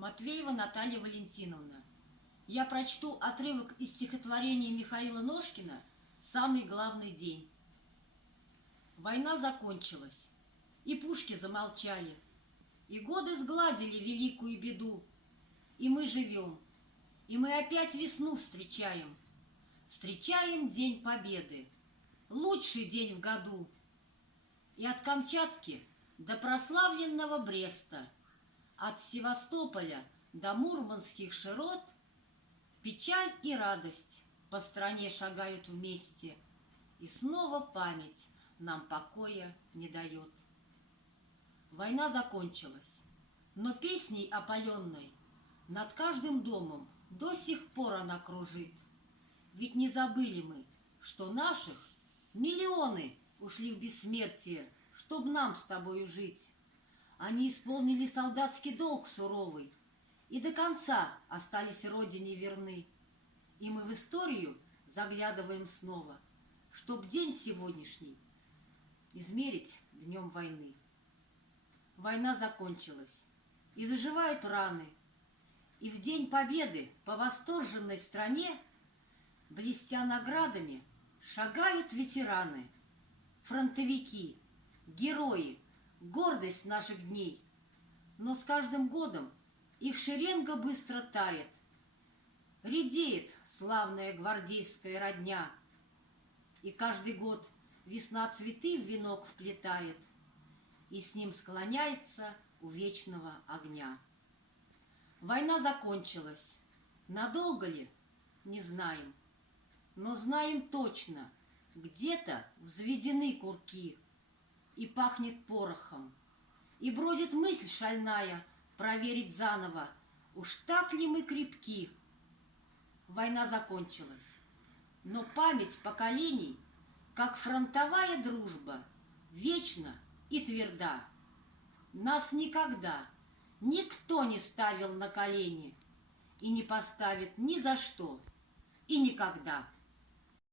Матвеева Наталья Валентиновна. Я прочту отрывок из стихотворения Михаила Ножкина «Самый главный день». Война закончилась, и пушки замолчали, и годы сгладили великую беду, и мы живем, и мы опять весну встречаем. Встречаем День Победы, лучший день в году. И от Камчатки до прославленного Бреста, от Севастополя до мурманских широт печаль и радость по стране шагают вместе, и снова память нам покоя не дает. Война закончилась, но песней опаленной над каждым домом до сих пор она кружит. Ведь не забыли мы, что наших миллионы ушли в бессмертие, чтоб нам с тобою жить. Они исполнили солдатский долг суровый и до конца остались родине верны. И мы в историю заглядываем снова, чтоб день сегодняшний измерить днем войны. Война закончилась, и заживают раны, и в День Победы по восторженной стране, блестя наградами, шагают ветераны, фронтовики, герои, гордость наших дней. Но с каждым годом их шеренга быстро тает, редеет славная гвардейская родня, и каждый год весна цветы в венок вплетает, и с ним склоняется у вечного огня. Война закончилась. Надолго ли? Не знаем. Но знаем точно, где-то взведены курки, и пахнет порохом, и бродит мысль шальная проверить заново, уж так ли мы крепки. Война закончилась, но память поколений, как фронтовая дружба, вечна и тверда. Нас никогда никто не ставил на колени и не поставит ни за что и никогда.